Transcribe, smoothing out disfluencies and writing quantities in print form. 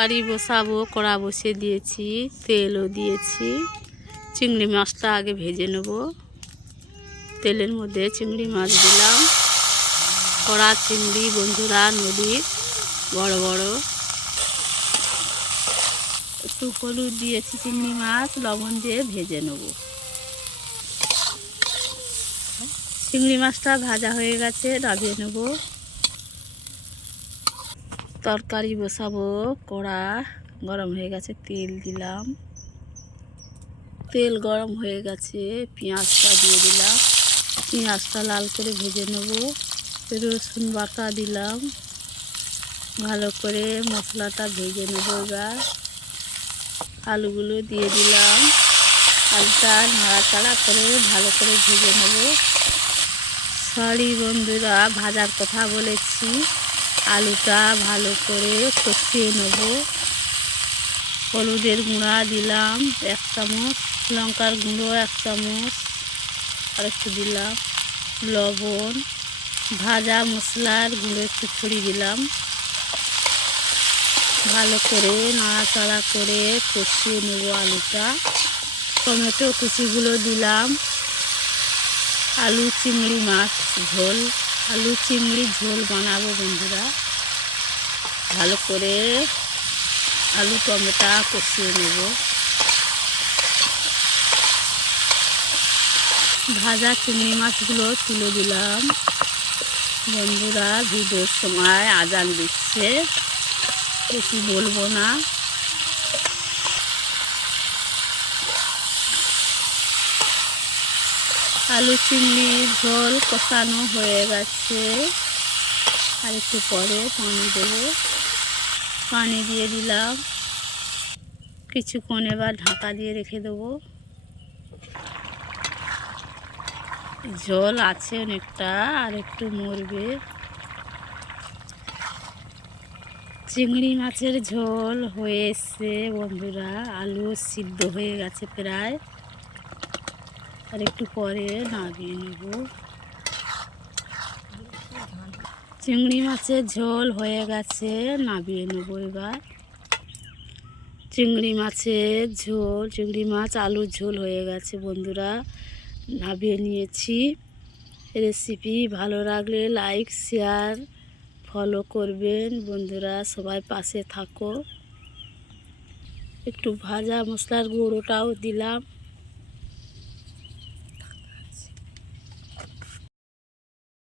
তরকারি বসাবো, কড়া বসিয়ে দিয়েছি, তেলও দিয়েছি। চিংড়ি মাছটা আগে ভেজে নেব। তেলের মধ্যে চিংড়ি মাছ দিলাম। কড়া চিংড়ি বন্ধুরা, নদীর বড় বড়। একটু হলুদ দিয়েছি, চিংড়ি মাছ লবণ দিয়ে ভেজে নেব। চিংড়ি মাছটা ভাজা হয়ে গেছে, নামিয়ে নেব। তরকারি বসাবো, কড়া গরম হয়ে গেছে, তেল দিলাম। তেল গরম হয়ে গেছে, পেঁয়াজটা দিয়ে দিলাম। পেঁয়াজটা লাল করে ভেজে নেব। রসুন বাটা দিলাম। ভালো করে মশলাটা ভেজে নেব। এবার আলুগুলো দিয়ে দিলাম। আলুটা নাড়াচাড়া করে ভালো করে ভেজে নেব। সরি বন্ধুরা, ভাজার কথা বলেছি। আলুটা ভালো করে কষিয়ে নেব। হলুদের গুঁড়া দিলাম 1 চামচ, লঙ্কার গুঁড়ো 1 চামচ, আর একটু দিলাম লবণ। ভাজা মশলার গুঁড়ো একটু ছড়িয়ে দিলাম। ভালো করে নাড়াচাড়া করে কষিয়ে নেব আলুটা। টমেটো কুচিগুলো দিলাম। আলু চিংড়ি মাছ ঝোল, আলু চিংড়ি ঝোল বানাবো বন্ধুরা। ভালো করে আলু টমেটো কষিয়ে নেব। ভাজা চিংড়ি মাছগুলো তুলে দিলাম। বন্ধুরা, ভিডিওর সময় আজান দিচ্ছে, বেশি বলবো না। আলু চিংড়ি ঝোল কষানো হয়ে গেছে। আর একটু পরে পানি দেবো। পানি দিয়ে দিলাম। কিছুক্ষণ এবার ঢাকা দিয়ে রেখে দেবো। ঝোল আছে অনেকটা, আর একটু মরবে। চিংড়ি মাছের ঝোল হয়ে এসছে বন্ধুরা। আলু সিদ্ধ হয়ে গেছে প্রায়। আর একটু পরে নামিয়ে নেব। চিংড়ি মাছের ঝোল হয়ে গেছে, নামিয়ে নেব এবার। চিংড়ি মাছের ঝোল, চিংড়ি মাছ আলুর ঝোল হয়ে গেছে বন্ধুরা, নামিয়ে নিয়েছি। রেসিপি ভালো লাগলে লাইক শেয়ার ফলো করবেন বন্ধুরা, সবাই পাশে থাকো। একটু ভাজা মশলার গুঁড়োটাও দিলাম।